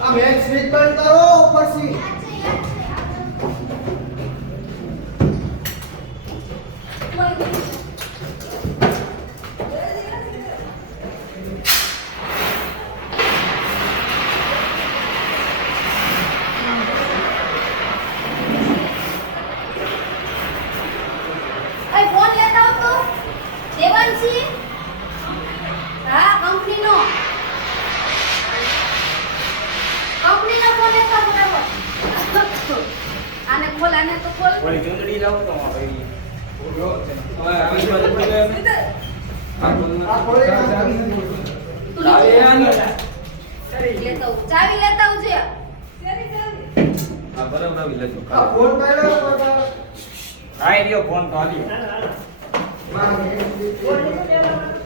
આ main switch બંધ કરો ઉપરથી આને તો ખોલ ઓલી ચૂંદડી લાવો તો માં ભાઈ ઓલો હવે આવી બાજુ ખોલે આ ખોલે ચાવી આની ચાવી લેતા આવજે આ બરાબર આવી લેજો આ ફોન કર્યો આઈ રહ્યો ફોન તો આલ્યો માં